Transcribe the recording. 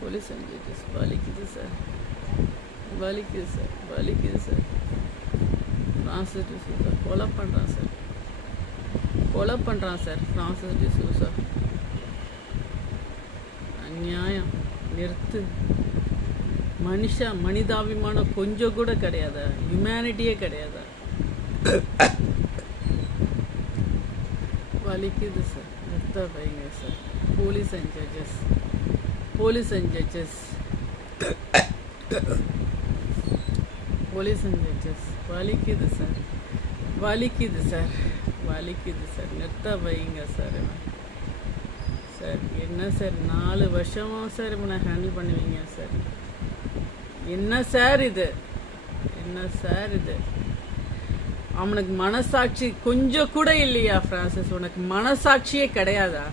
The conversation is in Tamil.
போலீஸ் ஜட்ஜஸ் வலிக்குது சார், வலிக்குது சார், வலிக்குது சார். ஃப்ரான்சிஸ் டிசூசா கொலை பண்ணுறான் சார், கொலை பண்ணுறான் சார் ஃப்ரான்சிஸ் டிசூசா. அநியாயம், நிறுத்து. மனிதாபிமானம் கொஞ்சம் கூட கிடையாதா? ஹியூமனிட்டியே கிடையாதா? வலிக்குது சார், நிறுத்த வைங்க sir. Police and judges, police and judges, police and judges. வலிக்குது சார், வலிக்குது சார், வலிக்குது சார். நிறுத்த வைங்க சார். சார் என்ன சார் 4 வருஷமாக சார் இவனை ஹேண்டில் பண்ணுவீங்க சார்? என்ன சார் இது, என்ன சார் இது? அவனுக்கு மனசாட்சி கொஞ்சம் கூட இல்லையா ஃப்ரான்சிஸ்? உனக்கு மனசாட்சியே கிடையாதா?